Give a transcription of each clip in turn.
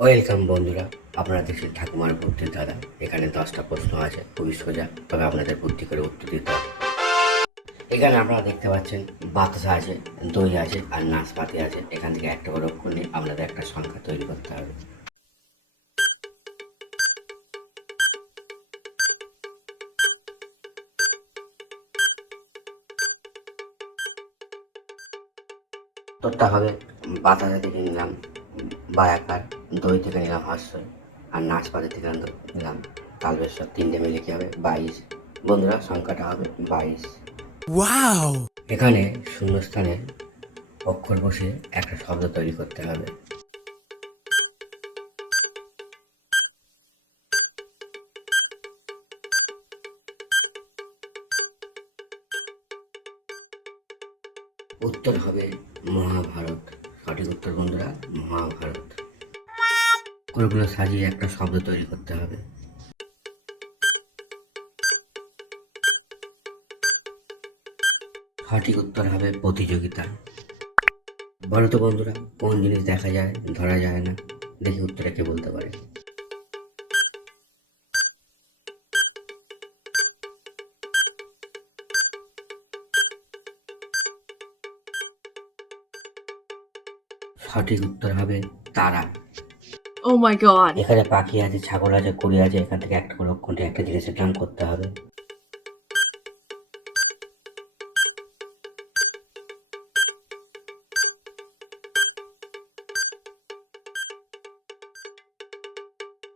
Welcome বন্ধুরা, আপনারা দেখছেন ঠাকুমার বুদ্ধির দাদা। এখানে 10টা প্রশ্ন আছে, খুবই সোজা, তবে আপনাদের বুদ্ধি করে উত্তর দিতে হবে। এখানে আপনারা দেখতে পাচ্ছেন বাতাসা আছে, দই আছে আর নাশপাতি আছে। এখান থেকে একটা করে অক্ষর নিয়ে আপনাদের একটা সংখ্যা তৈরি করতে হবে। উত্তরটা হবে বাতাসা থেকে নিলাম বায়াকার, দই থেকে নিলাম হর্ষই, আর নাশপাতি থেকে নিলাম তালবেশ্বর। তিনটে মিলে কি হবে? 22। বন্ধুরা, সংখ্যাটা হবে 22। ওয়াও! এখানে শূন্যস্থানে অক্ষর বসে একটা শব্দ তৈরি করতে হবে। উত্তর হবে মহাভারত। সঠিক উত্তর বন্ধুরা, মহাভারত। অক্ষরগুলো সাজিয়ে একটা শব্দ তৈরি করতে হবে। সঠিক উত্তর হবে প্রতিযোগিতা। বলো তো বন্ধুরা, কোন জিনিস দেখা যায় ধরা যায় না? দেখি উত্তরে কে বলতে পারে। সঠিক উত্তর হবে তারা। Oh my god. এখানে পাখি আছে, ছাগল আছে, কুড়ি আছে। এখান থেকে একটা করে অক্ষর দিয়ে একটা জিনিসের নাম করতে হবে।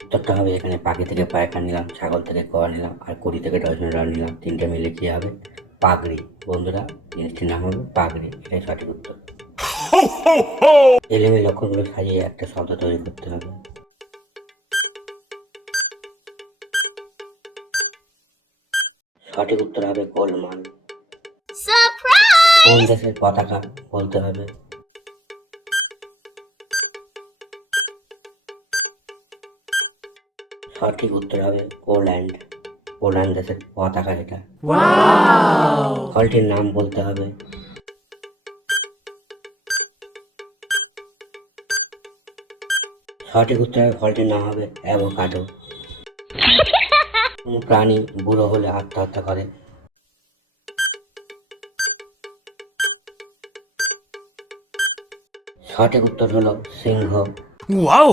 উত্তরটা হবে, এখানে পাখি থেকে পায়খা নিলাম, ছাগল থেকে কয়া নিলাম, আর কুড়ি থেকে ডজনের নিলাম। তিনটে মিলে কি হবে? পাগড়ি। বন্ধুরা, জিনিসটির নাম হবে পাগড়ি। এটাই সঠিক উত্তর। এলেমেলে অক্ষরগুলো সাজিয়ে একটা শব্দ তৈরি করতে হবে। সঠিক উত্তর হবে গোলমাল। কোন দেশের পতাকা বলতে হবে। সঠিক উত্তর হবে পোল্যান্ড। পোল্যান্ড দেশের পতাকা এটা। ফলটির নাম বলতে হবে। সঠিক উত্তর হবে, ফলটির নাম হবে অ্যাভোকাডো। কোন প্রাণী বুড়ো হলে আত্মহত্যা করে? সঠিক উত্তর হলো সিংহ। ওয়াও!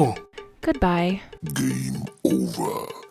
Goodbye. Game over.